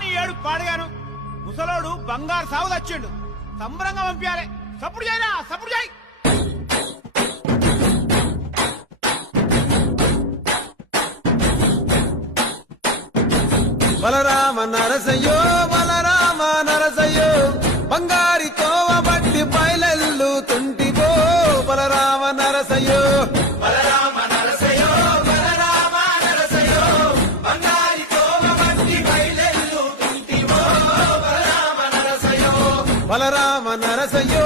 నీ ఏడు పాడగాను ముసలోడు బంగారు సాగు తెచ్చిండు సంబరంగా పంపించాలి సప్పుడు చేయరా సప్పుడు చేయి బలరామ నరసయ్యో బలరామ నరసయ్యో బంగారి తోవ బట్టి బయలెల్లు తుంటివో బలరామ నరసయ్యో బలరామ నరసయ్యో బలరామ నరసయ్యో బంగారి తోవ బట్టి బయలెల్లు తుంటివో బలరామ నరసయ్యో బలరామ నరసయ్యో